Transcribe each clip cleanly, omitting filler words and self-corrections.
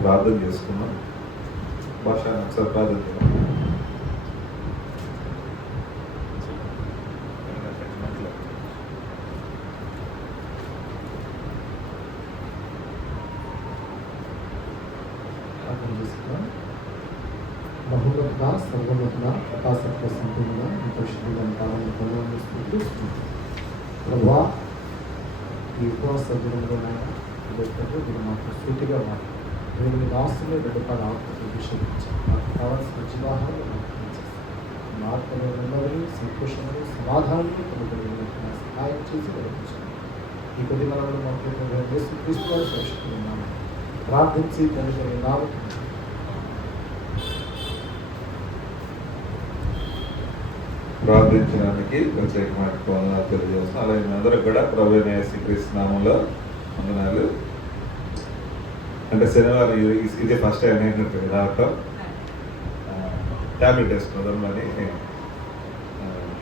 ప్రార్థన చేసుకున్నాం. భాష ఒకసారి ప్రార్థన చేద్దాం. బహుమతిగా సర్వోన్నతిగా ప్రకాశత్వ సంపూర్ణ పరిశుద్ధమైన కాలంలో పొందాలని స్థితిస్తుంది. ప్రభువా, ఈ ఉపవాస దినంలో మీరు మాకు సూటిగా మాట్లాడు. నేను మీ దాస్తులో రెడ్డిపాడు ఆత్మకు అభిషేకించాను. నాకు కావాల్సిన జీవాహారం నాకు ఇచ్చేస్తాను. మా ఆత్మలో నెమ్మదిని, సంతోషములు, సమాధానాన్ని పొందగలిగిన సహాయం చేసి నడిపించాను. ఈ కొద్ది మనలో మాకు క్రీస్తు వారి సురక్షిస్తున్నాను. ప్రార్థించి తండ్రి నామం ప్రార్థించడానికి ప్రత్యేకమైన వందనాలు తెలియజేస్తున్నాం. అలాగే మీ అందరూ కూడా ప్రభువైన యేసుక్రీస్తు నామములో వందనాలు. అంటే శనివారం ఇది ఫస్ట్ టైం ఏంటంటే రావటం ట్యాబ్లెట్ వేసుకుందాం అని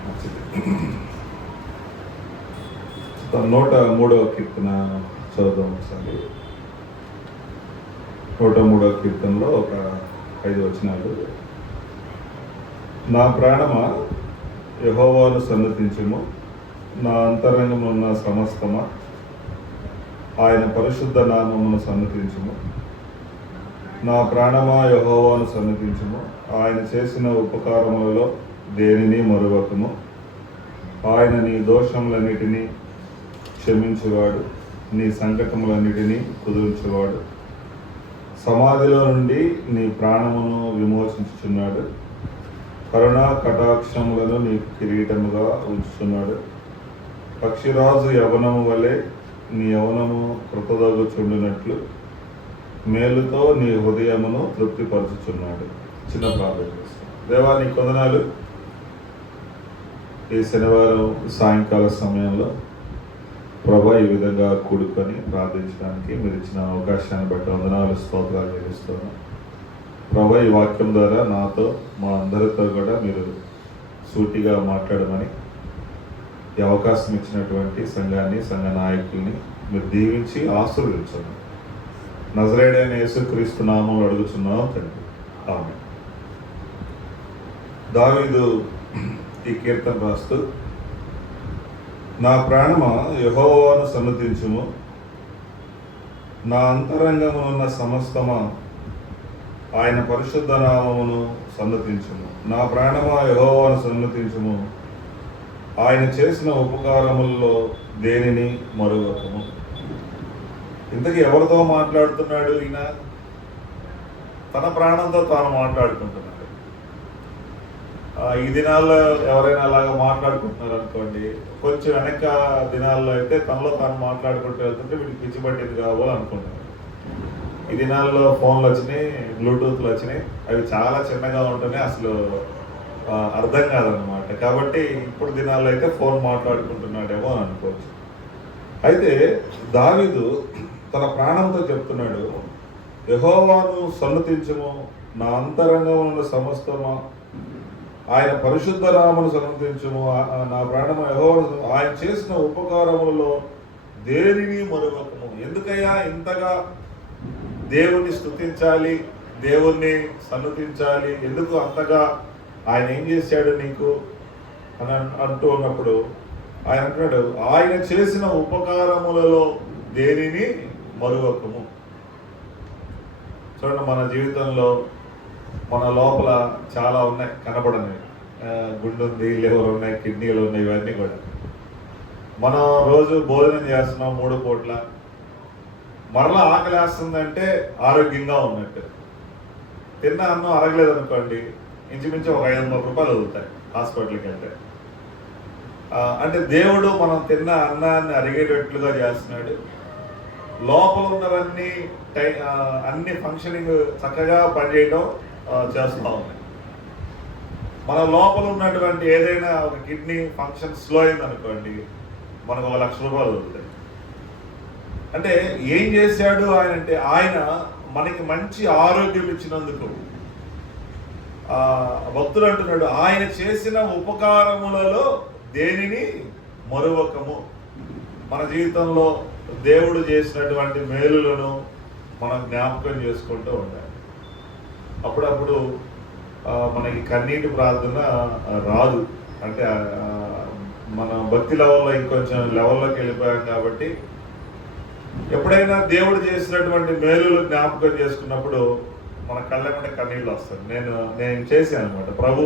వచ్చింది. 103వ కీర్తన చదువుదాం ఒకసారి. 103వ కీర్తనలో ఒక 5 వచనాలు. నా ప్రాణమా యెహోవాను సన్నతించుము, నా అంతరంగమున ఉన్న సమస్తమా ఆయన పరిశుద్ధ నామమును సన్నతించుము. నా ప్రాణమా యెహోవాను సన్నతించుము, ఆయన చేసిన ఉపకారములలో దేనిని మరువకము. ఆయన నీ దోషములన్నిటినీ క్షమించువాడు, నీ సంకటములన్నిటినీ కుదుర్చువాడు. సమాధిలో నుండి నీ ప్రాణమును విమోచించుచున్నాడు, కరుణా కటాక్షములను నీకు కిరీటముగా ఉంచుతున్నాడు. పక్షిరాజు యవనము వలె నీ యవనము కృతదగుచుండినట్లు మేలుతో నీ హృదయమును తృప్తిపరచుచున్నాడు. చిన్న ప్రార్థన చేస్తాం. దేవా, నీ వందనాలు. ఈ శనివారం సాయంకాల సమయంలో ప్రభా ఈ విధంగా కూడుకొని ప్రార్థించడానికి మీరు ఇచ్చిన అవకాశాన్ని బట్టి వందనాలు, స్తోత్రాలు చెల్లిస్తున్నాను. ప్రభా, ఈ వాక్యం ద్వారా నాతో మా అందరితో కూడా మీరు సూటిగా మాట్లాడమని ఈ అవకాశం ఇచ్చినటువంటి సంఘాన్ని, సంఘ నాయకుల్ని మీరు దీవించి ఆశీర్వదించండి. నజరేయుడైన యేసుక్రీస్తు నామములో అడుగుచున్నాం తండ్రి, ఆమేన్. దావీదు ఈ కీర్తన రాస్తూ, నా ప్రాణమా యెహోవాను సన్నతించుము, నా అంతరంగమునున్న సమస్తమా ఆయన పరిశుద్ధ నామమును సన్నతించుము. నా ప్రాణమా యెహోవాను సన్నతించుము, ఆయన చేసిన ఉపకారముల్లో దేనిని మరువకము. ఇంతకీ ఎవరితో మాట్లాడుతున్నాడు ఈయన? తన ప్రాణంతో తాను మాట్లాడుకుంటున్నాడు. ఈ దినాల్లో ఎవరైనా అలాగా మాట్లాడుకుంటున్నారు అనుకోండి, కొంచెం వెనక దినాల్లో అయితే తనలో తాను మాట్లాడుకుంటూ వెళ్తుంటే వీడికి పిచ్చి పట్టింది కావాలి అనుకుంటున్నారు. ఈ దినాల్లో ఫోన్లు వచ్చినాయి, బ్లూటూత్లు వచ్చినాయి, అవి చాలా చిన్నగా ఉంటున్నాయి, అసలు అర్థం కాదనమాట. కాబట్టి ఇప్పుడు దినాల్లో అయితే ఫోన్ మాట్లాడుకుంటున్నాడేమో అని అనుకోవచ్చు. అయితే దావీదు తన ప్రాణంతో చెప్తున్నాడు, యెహోవాను సన్నతించుము, నా అంతరంగమున సమస్తమా ఆయన పరిశుద్ధ నామమును సన్నతించుము, నా ప్రాణము యెహోవాను, ఆయన చేసిన ఉపకారములలో దేనిని మరువకము. ఎందుకయ్యా ఇంతగా దేవుణ్ణి స్తుతించాలి, దేవుణ్ణి సన్నతించాలి? ఎందుకు అంతగా? ఆయన ఏం చేశాడు నీకు అని అంటూ ఉన్నప్పుడు ఆయన అంటున్నాడు, ఆయన చేసిన ఉపకారములలో దేనిని మరువకము. చూడండి, మన జీవితంలో మన లోపల చాలా ఉన్నాయి, కనబడనివి. గుండె ఉంది, లివర్ ఉన్నాయి, కిడ్నీలు ఉన్నాయి, ఇవన్నీ కూడా. మనం రోజు భోజనం చేస్తున్నాం 3 పూట్ల, మరలా ఆకలి వేస్తుందంటే ఆరోగ్యంగా ఉన్నట్టు. తిన్న అన్నం అరగలేదు అనుకోండి, ఇంచుమించు ఒక 500 రూపాయలు వదులుతాయి హాస్పిటల్కి వెళ్తే. అంటే దేవుడు మనం తిన్న అన్నాన్ని అరిగేటట్లుగా చేస్తున్నాడు. లోపల ఉన్నవన్నీ అన్ని ఫంక్షనింగ్ చక్కగా పనిచేయడం చేస్తూ ఉన్నాయి. మన లోపల ఉన్నటువంటి ఏదైనా ఒక కిడ్నీ ఫంక్షన్ స్లో అయింది అనుకోండి, మనకు 1 లక్ష రూపాయలు వదులుతాయి. అంటే ఏం చేశాడు ఆయన అంటే, ఆయన మనకి మంచి ఆరోగ్యం ఇచ్చినందుకు భక్తుడు అంటున్నాడు, ఆయన చేసిన ఉపకారములలో దేనిని మరువకము. మన జీవితంలో దేవుడు చేసినటువంటి మేలులను మనం జ్ఞాపకం చేసుకుంటూ ఉండాలి. అప్పుడప్పుడు మనకి కన్నీటి ప్రార్థన రాదు. అంటే మన భక్తి లెవెల్లో ఇంకొంచెం లెవెల్లోకి వెళ్ళిపోయాం కాబట్టి ఎప్పుడైనా దేవుడు చేసినటువంటి మేలులు జ్ఞాపకం చేసుకున్నప్పుడు మన కళ్ళెంబటే కన్నీళ్ళు వస్తాయి. నేను చేశాను అనమాట. ప్రభు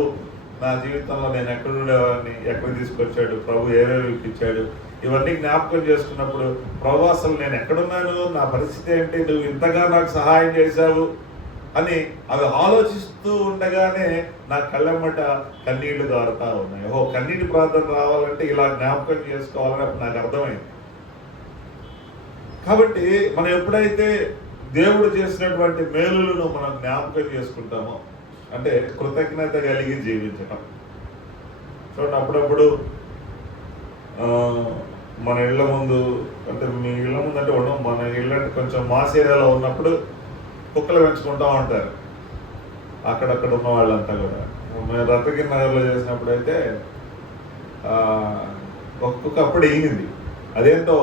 నా జీవితంలో నేను ఎక్కడ ఉండేవాడిని, ఎక్కడ తీసుకొచ్చాడు, ప్రభు ఏవేవి ఇచ్చాడు, ఇవన్నీ జ్ఞాపకం చేసుకున్నప్పుడు ప్రభు అసలు నేను ఎక్కడున్నాను, నా పరిస్థితి ఏంటి, నువ్వు ఇంతగా నాకు సహాయం చేశావు అని అవి ఆలోచిస్తూ ఉండగానే నా కళ్ళెమ్మట కన్నీళ్లు దారుతా ఉన్నాయి. కన్నీటి ప్రార్థన రావాలంటే ఇలా జ్ఞాపకం చేసుకోవాలని అప్పుడు నాకు అర్థమైంది. కాబట్టి మనం ఎప్పుడైతే దేవుడు చేసినటువంటి మేలులను మనం జ్ఞాపకం చేసుకుంటామో అంటే కృతజ్ఞత కలిగి జీవించటం. చూడండి, అప్పుడప్పుడు మన ఇళ్ళ ముందు, అంటే మీ ఇళ్ళ ముందు అంటే ఉండడం, మన ఇళ్ళ కొంచెం మాస్ ఏరియాలో ఉన్నప్పుడు కుక్కలు పెంచుకుంటూ ఉంటారు అక్కడక్కడ ఉన్న వాళ్ళంతా కూడా. మేము రత్నగిరి నగర్లో చేసినప్పుడు అయితే ఒక కుక్క అప్పుడు ఈనింది. అదేంటో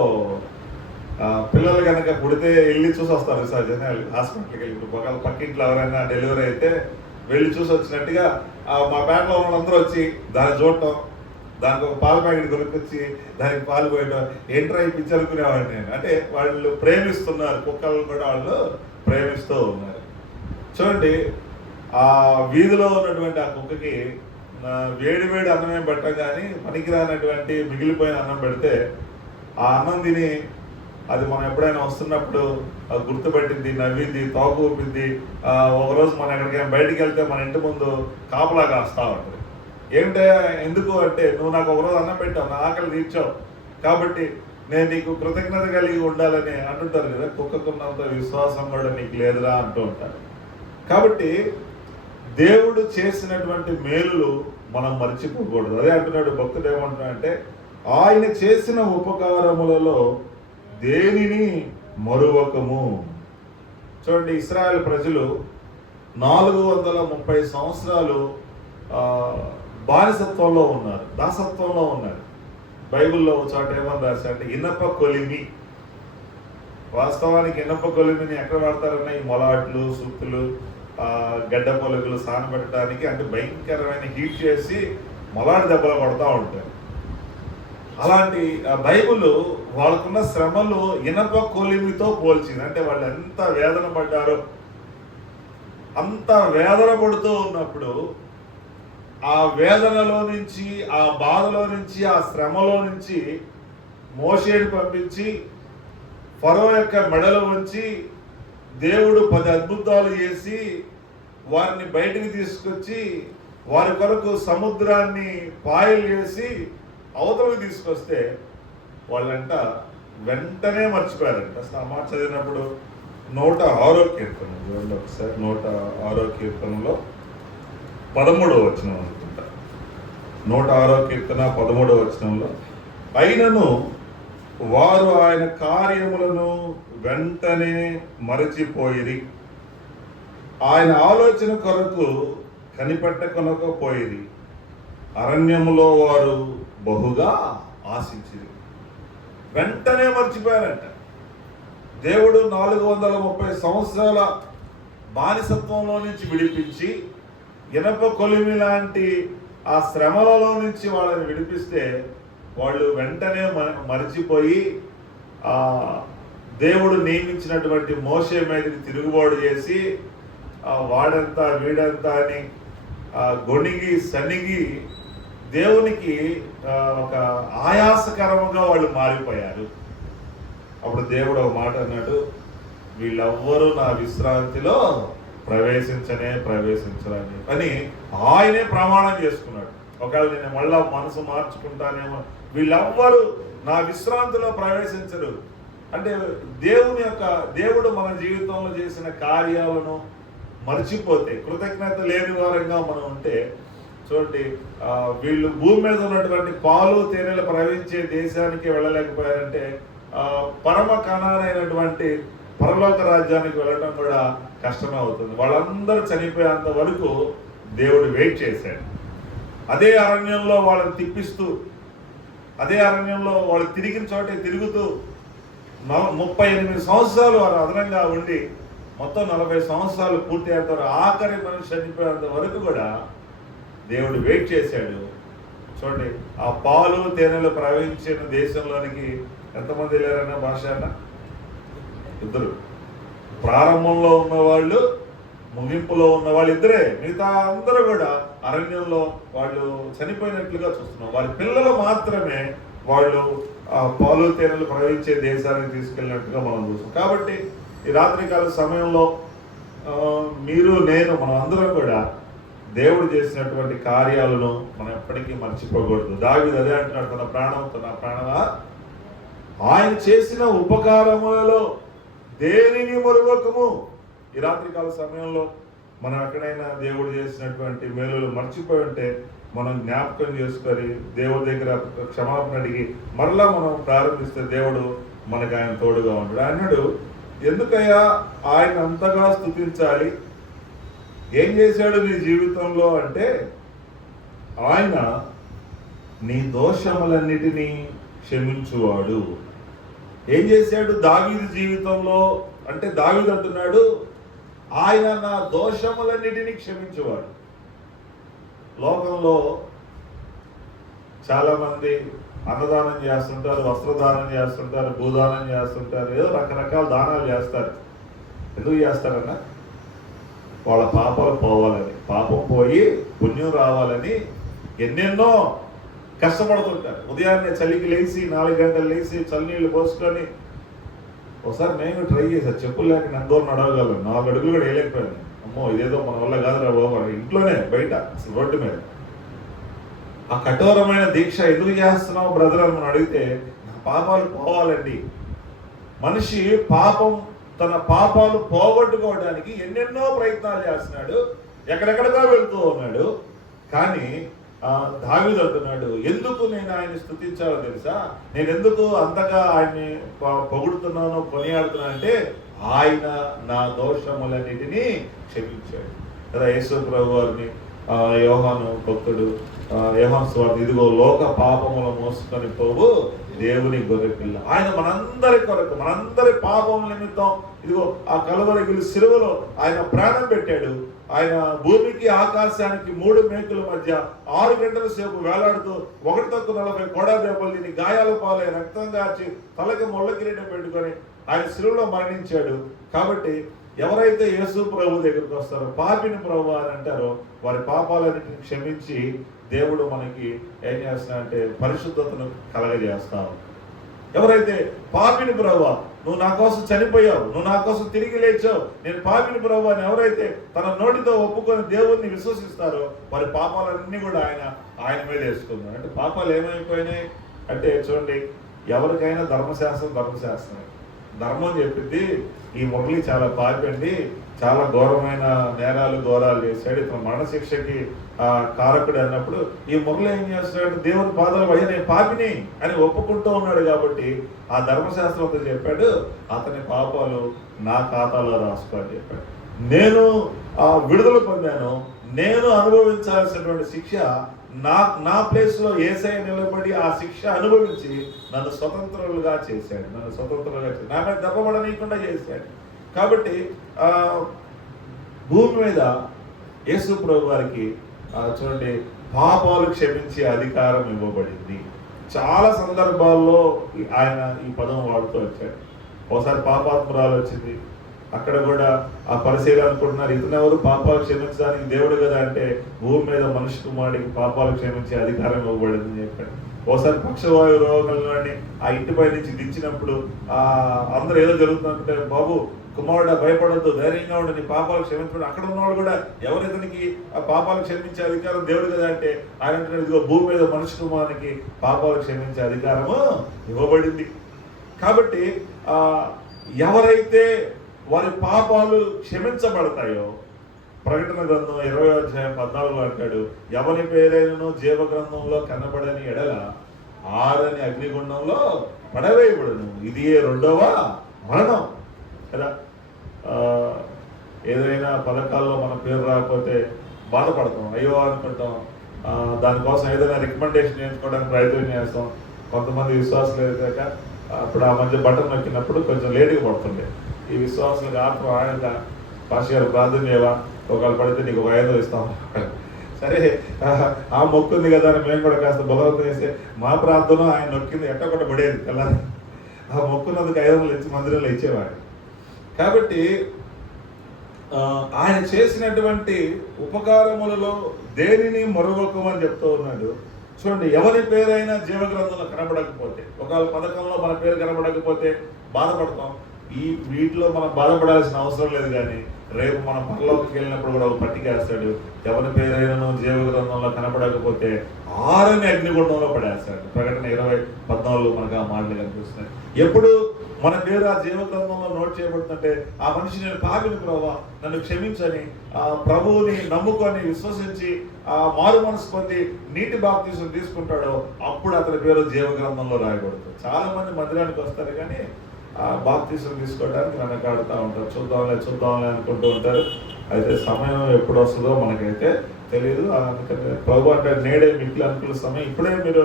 పిల్లలు కనుక పుడితే వెళ్ళి చూసి వస్తారు సహజంగా హాస్పిటల్కి వెళ్ళి. ఒకవేళ పక్కింట్లో ఎవరైనా డెలివరీ అయితే వెళ్ళి చూసి వచ్చినట్టుగా మా పేటలో వాళ్ళందరూ వచ్చి దాన్ని చూడటం, దానికి ఒక పాల ప్యాకెట్ కొనుక్కొచ్చి దానికి పాలు పోయడం, ఏంట్రా ఇప్పించి అనుకునేవాడిని నేను. అంటే వాళ్ళు ప్రేమిస్తున్నారు, కుక్కలను కూడా వాళ్ళు ప్రేమిస్తూ ఉన్నారు. చూడండి, ఆ వీధిలో ఉన్నటువంటి ఆ కుక్కకి వేడి వేడి అన్నమే పెట్టం కానీ పనికిరానటువంటి మిగిలిపోయిన అన్నం పెడితే ఆ అన్నం తిని అది మనం ఎప్పుడైనా వస్తున్నప్పుడు గుర్తుపెట్టింది, నవ్వింది, తోక ఊపింది. ఒకరోజు మనం ఎక్కడికైనా బయటికి వెళ్తే మన ఇంటి ముందు కాపలా కాస్తా ఉంటుంది. ఏమిటా ఎందుకు అంటే, నువ్వు నాకు ఒకరోజు అన్నం పెట్టావు, నా ఆకలి తీర్చావు, కాబట్టి నేను నీకు కృతజ్ఞత కలిగి ఉండాలని అంటుంటారు కదా. కుక్కకున్నంత విశ్వాసం కూడా నీకు లేదురా అంటూ ఉంటారు. కాబట్టి దేవుడు చేసినటువంటి మేలులు మనం మర్చిపోకూడదు. అదే అంటున్నాడు భక్తుడు. ఏమంటున్నాడంటే, ఆయన చేసిన ఉపకారములలో దేనిని మరువకము. చూడండి, ఇశ్రాయేలు ప్రజలు 430 సంవత్సరాలు బానిసత్వంలో ఉన్నారు, దాసత్వంలో ఉన్నారు. బైబిల్లో ఒక చోట ఏమని రాశారంటే ఇనప కొలిమి. వాస్తవానికి ఇనప కొలిమిని ఎక్కడ వాడతారన్నా ఈ మొలాట్లు, సుత్తులు, గడ్డ పొలుగులు సానబెట్టడానికి, అంటే భయంకరమైన హీట్ చేసి మొలాటి దెబ్బలు కొడతా ఉంటారు. అలాంటి బైబిల్ వాళ్ళకున్న శ్రమలు ఇనప కొలిమితో పోల్చింది. అంటే వాళ్ళు ఎంత వేదన పడ్డారో, అంత వేదన పడుతూ ఉన్నప్పుడు ఆ వేదనలో నుంచి, ఆ బాధలో నుంచి, ఆ శ్రమలో నుంచి మోషేని పంపించి ఫరో యొక్క మెడలో ఉంచి దేవుడు 10 అద్భుతాలు చేసి వారిని బయటికి తీసుకొచ్చి వారి కొరకు సముద్రాన్ని పాయలు చేసి అవతలకి తీసుకొస్తే వాళ్ళంట వెంటనే మర్చిపోయారంట. అసలు ఆ మాట చదివినప్పుడు 106వ కీర్తన చూడండి ఒకసారి. 106వ కీర్తనలో 13వ వచనం అనుకుంటా. 106వ కీర్తన 13వ వచనంలో, అయినను వారు ఆయన కార్యములను వెంటనే మరచిపోయిరి, ఆయన ఆలోచన కొరకు కనిపెట్టకొనకపోయిరి, అరణ్యములో వారు బహుగా ఆశించిరి. వెంటనే మర్చిపోయారంట. దేవుడు 430 సంవత్సరాల బానిసత్వంలో నుంచి విడిపించి ఇనప కొలిమి లాంటి ఆ శ్రమలలో నుంచి వాళ్ళని విడిపిస్తే వాళ్ళు వెంటనే మరిచిపోయి దేవుడు నియమించినటువంటి మోషే మీదకి తిరుగుబాటు చేసి వాడంతా వీడంతా అని గొణిగి సనిగి దేవునికి ఒక ఆయాసకరముగా వాళ్ళు మారిపోయారు. అప్పుడు దేవుడు ఒక మాట అన్నాడు, వీళ్ళెవ్వరూ నా విశ్రాంతిలో ప్రవేశించరని అని ఆయనే ప్రమాణం చేసుకున్నాడు. ఒకవేళ నేను మళ్ళా మనసు మార్చుకుంటానేమో, వీళ్ళెవ్వరూ నా విశ్రాంతిలో ప్రవేశించరు. అంటే దేవుడు మన జీవితంలో చేసిన కార్యాలను మర్చిపోతే, కృతజ్ఞత లేని వారంగా మనం ఉంటే, చూడండి, వీళ్ళు భూమి మీద ఉన్నటువంటి పాలు తేనెలు ప్రవహించే దేశానికి వెళ్ళలేకపోయారంటే పరమ కణానైనటువంటి పరలోక రాజ్యానికి వెళ్ళడం కూడా కష్టమే అవుతుంది. వాళ్ళందరూ చనిపోయేంత వరకు దేవుడు వెయిట్ చేశాడు. అదే అరణ్యంలో వాళ్ళని తిప్పిస్తూ అదే అరణ్యంలో వాళ్ళు తిరిగిన చోటే తిరుగుతూ 38 సంవత్సరాలు వారు అదనంగా ఉండి మొత్తం 40 సంవత్సరాలు పూర్తి అవుతారు. ఆఖరి మనిషి చనిపోయేంత వరకు కూడా దేవుడు వెయిట్ చేశాడు. చూడండి, ఆ పాలు తేనెలు ప్రవహించిన దేశంలోనికి ఎంతమంది వెళ్ళారన్న భాష అన్న? ఇద్దరు. ప్రారంభంలో ఉన్నవాళ్ళు, ముగింపులో ఉన్న వాళ్ళు ఇద్దరే. మిగతా అందరూ కూడా అరణ్యంలో వాళ్ళు చనిపోయినట్లుగా చూస్తున్నాం. వారి పిల్లలు మాత్రమే వాళ్ళు ఆ పాలు తేనెలు ప్రవహించే దేశానికి తీసుకెళ్ళినట్టుగా మనం చూస్తాం. కాబట్టి ఈ రాత్రికాల సమయంలో మీరు, నేను, మనం అందరం కూడా దేవుడు చేసినటువంటి కార్యాలను మనం ఎప్పటికీ మర్చిపోకూడదు. దావీదు అదే అంటున్నాడు, తన ప్రాణమా ఆయన చేసిన ఉపకారములలో దేనిని మరువకము. ఈ రాత్రికాల సమయంలో మనం ఎక్కడైనా దేవుడు చేసినటువంటి మేలులు మర్చిపోయి ఉంటే మనం జ్ఞాపకం చేసుకొని దేవుడి దగ్గర క్షమాపణ అడిగి మరలా మనం ప్రారంభిస్తే దేవుడు మనకు ఆయన తోడుగా ఉంటాడు. అన్నాడు, ఎందుకయ్యా ఆయన అంతగా స్తుతించాలి? ఏం చేశాడు నీ జీవితంలో అంటే, ఆయన నీ దోషములన్నిటినీ క్షమించువాడు. ఏం చేశాడు దావీదు జీవితంలో అంటే, దావీదు అంటున్నాడు, ఆయన నా దోషములన్నిటినీ క్షమించువాడు. లోకంలో చాలా మంది అన్నదానం చేస్తుంటారు, వస్త్రదానం చేస్తుంటారు, భూదానం చేస్తుంటారు, ఏదో రకరకాల దానాలు చేస్తారు. ఎందుకు చేస్తారన్నా? వాళ్ళ పాపాలు పోవాలని, పాపం పోయి పుణ్యం రావాలని ఎన్నెన్నో కష్టపడుతుంటారు. ఉదయాన్నే చలికి లేచి 4 గంటలు లేచి చల్లనీళ్ళు పోసుకొని, ఒకసారి నేను ట్రై చేశాను, చెప్పులు లేక నేను దూరం నడవగలను, 4 అడుగులు కూడా వేయలేకపోయాను. అమ్మో ఇదేదో మన వల్ల కాదురా బాబు, ఇంట్లోనే బయట అసలు రోడ్డు మీద. ఆ కఠోరమైన దీక్ష ఎందుకు చేస్తున్నావు బ్రదర్ అని మనం అడిగితే, నా పాపాలు పోవాలండి. మనిషి తన పాపాలు పోగొట్టుకోవడానికి ఎన్నెన్నో ప్రయత్నాలు చేస్తున్నాడు, ఎక్కడెక్కడికో వెళ్తూ ఉన్నాడు. కానీ దావీదు అంటున్నాడు, ఎందుకు నేను ఆయన్ని స్తుతించాలో తెలుసా? నేను ఎందుకు అంతగా ఆయన్ని పొగుడుతున్నానో కొనియాడుతున్నా అంటే, ఆయన నా దోషములన్నిటినీ క్షమించాడు కదా. యేసు ప్రభు వారిని యోహాను భక్తుడు యోహాను సువార్త, ఇదిగో లోక పాపముల మోసుకొని పోవు దేవుని గొర్రెపిల్ల. ఆయన మనందరి కొరకు, మనందరి పాపముల నిమిత్తం ఇదిగో ఆ కలువరి శిలువలో ఆయన ప్రాణం పెట్టాడు. ఆయన భూమికి ఆకాశానికి 3 మేకుల మధ్య 6 గంటల సేపు వేలాడుతూ 1-40 కోడా దెబ్బలు తిని గాయాల పాలై రక్తం గార్చి తలకి ముళ్ళ కిరీటం పెట్టుకొని ఆయన శిలువలో మరణించాడు. కాబట్టి ఎవరైతే యేసు ప్రభు దగ్గరికి వస్తారో, పాపిని ప్రభు అని అంటారో, వారి పాపాలన్నింటిని క్షమించి దేవుడు మనకి ఏం చేస్తున్నాడంటే పరిశుద్ధతను కలగజేస్తావు. ఎవరైతే పాపిని ప్రభువా నువ్వు నా కోసం చనిపోయావు, నువ్వు నా కోసం తిరిగి లేచావు, నేను పాపిని ప్రభువా అని ఎవరైతే తన నోటితో ఒప్పుకొని దేవుణ్ణి విశ్వసిస్తారో, వారి పాపాలన్నీ కూడా ఆయన మీద వేసుకున్నాడు. అంటే పాపాలు ఏమైపోయినాయి అంటే, చూడండి, ఎవరికైనా ధర్మశాస్త్రం ధర్మం చెప్పింది, ఈ మురళి చాలా పాపండి, చాలా ఘోరమైన ఘోరాలు చేశాడు, ఇతను మరణశిక్షకి కారకుడు అన్నప్పుడు ఈ మురళి ఏం చేస్తున్నాడు? దేవుని పాదాలు అయ్యా నేను పాపిని అని ఒప్పుకుంటూ ఉన్నాడు. కాబట్టి ఆ ధర్మశాస్త్రంతో చెప్పాడు, అతని పాపాలు నా ఖాతాలో రాసుకో అని చెప్పాడు. నేను విడుదల పొందాను, నేను అనుభవించాల్సినటువంటి శిక్ష నా ప్లేస్లో యేసయ్య నిలబడి ఆ శిక్ష అనుభవించి నన్ను స్వతంత్రులుగా చేశాడు, నా మీద దెబ్బపడనీయకుండా చేశాడు. కాబట్టి భూమి మీద యేసు ప్రభు వారికి చూడండి పాపాలు క్షమించే అధికారం ఇవ్వబడింది. చాలా సందర్భాల్లో ఆయన ఈ పదం వాడుతూ వచ్చాడు. ఒకసారి పాపాత్మురాలు వచ్చింది, అక్కడ కూడా ఆ పరిశీలన అనుకుంటున్నారు, ఇతనెవరు పాపాలు క్షమించడానికి దేవుడు కదా అంటే, భూమి మీద మనిషి కుమారుడికి పాపాలు క్షమించే అధికారం ఇవ్వబడింది అని చెప్పాడు. ఒకసారి పక్షవాయు రోగాలని ఆ ఇంటిపై నుంచి దించినప్పుడు అందరూ ఏదో జరుగుతుందంటే, బాబు కుమారుడు భయపడద్దు, ధైర్యంగా ఉండి నీ పాపాలు క్షమించడం. అక్కడ ఉన్నవాడు కూడా ఎవరు ఇతనికి ఆ పాపాలు క్షమించే అధికారం దేవుడు కదా అంటే, ఆయన అంటే ఇదిగో భూమి మీద మనిషి కుమారునికి పాపాలు క్షమించే అధికారము ఇవ్వబడింది. కాబట్టి ఎవరైతే వారి పాపాలు క్షమించబడతాయో, ప్రకటన గ్రంథం 20-14 అంటాడు, ఎవరి పేరైనను జీవ గ్రంథంలో కనబడని ఎడల ఆరని అగ్నిగుండంలో పడవేయబడును, ఇది 2వ మరణం కదా. ఏదైనా పథకాల్లో మన పేరు రాకపోతే బాధపడతాం, అయ్యో అనుకుంటాం, దానికోసం ఏదైనా రికమెండేషన్ నేర్చుకోవడానికి ప్రయత్నం చేస్తాం. కొంతమంది విశ్వాసులు ఎదుగాక అప్పుడు ఆ మధ్య బటన్ నొక్కినప్పుడు కొంచెం లేటుగా పడుతుండే. ఈ విశ్వాసులకు ఆత్మ ఆయన పాస్ గారు ప్రార్థన చేయవా, ఒకవేళ పడితే నీకు ఒక 500 ఇస్తాం. సరే ఆ మొక్కుంది కదా అని మేము కూడా కాస్త బలవంతం చేస్తే మా ప్రార్థన ఆయన నొక్కింది ఎట్టకొట్ట పడేది తెల్లారి. ఆ మొక్కున్నందుకు 500 ఇచ్చి మందిరంలో ఇచ్చేవాడు. కాబట్టి ఆయన చేసినటువంటి ఉపకారములలో దేనిని మరొకమని చెప్తూ ఉన్నాడు. చూడండి, ఎవరి పేరైనా జీవగ్రంథంలో కనబడకపోతే, ఒకవేళ పథకంలో మన పేరు కనబడకపోతే బాధపడతాం. వీటిలో మనం బాధపడాల్సిన అవసరం లేదు. కానీ రేపు మనం పరలోకి వెళ్ళినప్పుడు కూడా ఒక పట్టికేస్తాడు, ఎవరి పేరైనా జీవగ్రంథంలో కనబడకపోతే 6 అగ్నిగుండంలో పడేస్తాడు. ప్రకటన 20:14 మనకు ఆ మాటలు కనిపిస్తున్నాయి. ఎప్పుడు మన పేరు ఆ జీవగ్రంథంలో నోట్ చేయబడుతుంటే ఆ మనిషి నేను పాపిని ప్రభువా నన్ను క్షమించని ఆ ప్రభువుని నమ్ముకొని విశ్వసించి ఆ మారు మనసు పొంది నీటి బాప్తీసం తీసుకుంటాడో అప్పుడు అతని పేరు జీవగ్రంథంలో రాయబడుతుంది. చాలా మంది మందిరానికి వస్తారు కానీ ఆ బాప్తీసం తీసుకోవడానికి వెనకాడుతూ ఉంటారు. చూద్దాంలే అనుకుంటూ ఉంటారు. అయితే సమయం ఎప్పుడు వస్తుందో మనకైతే తెలియదు. అందుకని ప్రభు అంటే నేడే మిక్కిలి అనుకూల సమయం, ఇప్పుడే మీరు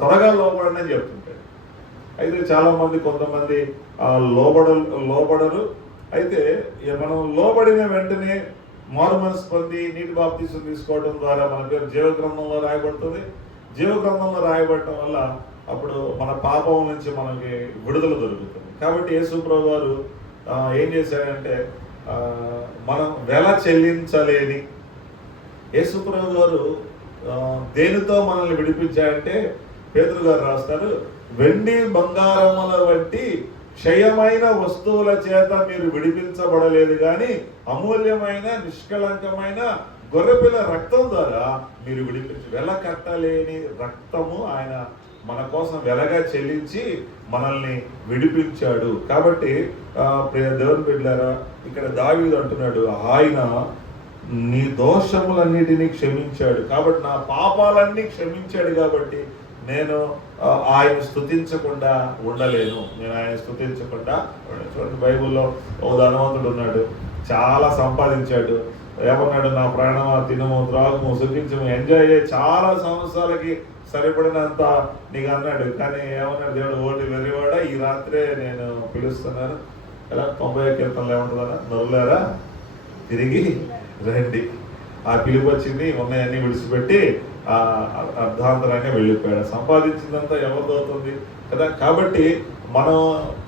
త్వరగా లోబడండి అని చెప్తుంటారు. అయితే చాలా మంది కొంతమంది లోబడరు. అయితే మనం లోబడిన వెంటనే మారు మనసు పొంది నీటి బాప్తీసం తీసుకోవడం ద్వారా మన పేరు జీవగ్రంథంలో రాయబడుతుంది. జీవగ్రంథంలో రాయబడటం వల్ల అప్పుడు మన పాపం నుంచి మనకి విడుదల దొరుకుతుంది. కాబట్టి యేసు ప్రభు గారు ఏం చేశారంటే మనం వెల చెల్లించలేని యేసు ప్రభు గారు దేనితో మనల్ని విడిపించారంటే పేతురు గారు రాస్తారు, వెండి బంగారముల వంటి క్షయమైన వస్తువుల చేత మీరు విడిపించబడలేదు కానీ అమూల్యమైన నిష్కళంకమైన గొర్రెపిల్ల రక్తం ద్వారా మీరు వెల కట్టలేని రక్తము ఆయన మన కోసం వెలగా చెల్లించి మనల్ని విడిపించాడు. కాబట్టి ప్రియ దేవుని బిడ్డలారా, ఇక్కడ దావీదు అంటున్నాడు, ఆయన నీ దోషములన్నిటినీ క్షమించాడు. కాబట్టి నా పాపాలన్నీ క్షమించాడు. కాబట్టి నేను ఆయన స్తుతించకుండా ఉండలేను. చూడండి, బైబిల్లో ఓ ధనవంతుడు ఉన్నాడు, చాలా సంపాదించాడు. ఏమన్నాడు, నా ప్రాణమా తినము త్రాగము సుఖించము ఎంజాయ్ చేయి, చాలా సంవత్సరాలకి సరిపడినంత నీకు అన్నాడు. కానీ ఏమన్నాడు దేవుడు, ఓటి వెర్రివాడా ఈ రాత్రే నేను పిలుస్తున్నాను. ఎలా 90 కీర్తనలు ఏమంటుందా, నరులారా తిరిగి రండి. ఆ పిలుపు వచ్చింది, ఉన్నాయన్నీ విడిచిపెట్టి అర్ధాంతరంగా వెళ్ళిపోయాడు. సంపాదించిందంతా ఎవరితో అవుతుంది కదా. కాబట్టి మనం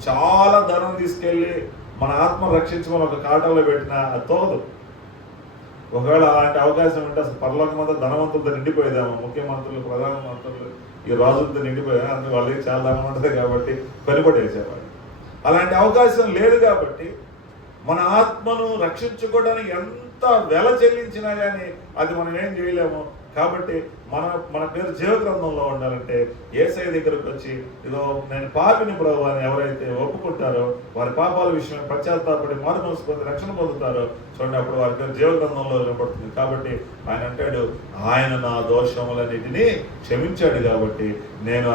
చాలా ధనం తీసుకెళ్ళి మన ఆత్మ రక్షించమని ఒక కాటంలో పెట్టినా అది తోగదు. ఒకవేళ అలాంటి అవకాశం ఉంటే అసలు పరలోకమంతా ధనవంతులతో నిండిపోయేదాము. ముఖ్యమంత్రులు, ప్రధానమంత్రులు, ఈ రాజులతో నిండిపోయారు. అందుకు వాళ్ళకి చాలా ధనం ఉంటుంది కాబట్టి కొనిపడేసేవాడు. అలాంటి అవకాశం లేదు. కాబట్టి మన ఆత్మను రక్షించుకోవడానికి ఎంత వెల చెల్లించినా కానీ అది మనం ఏం చేయలేము. కాబట్టి మన పేరు జీవగ్రంథంలో ఉండాలంటే యేసయ్య దగ్గరకు వచ్చి ఇదో నేను పాపిని ప్రభువా అని ఎవరైతే ఒప్పుకుంటారో, వారి పాపాల విషయం పశ్చాత్తాపడి మారు మనసు పొంది రక్షణ పొందుతారో చూడండి, అప్పుడు వారి పేరు జీవగ్రంథంలో నిలబడుతుంది. కాబట్టి ఆయన అంటాడు, ఆయన నా దోషములన్నిటినీ క్షమించాడు కాబట్టి నేను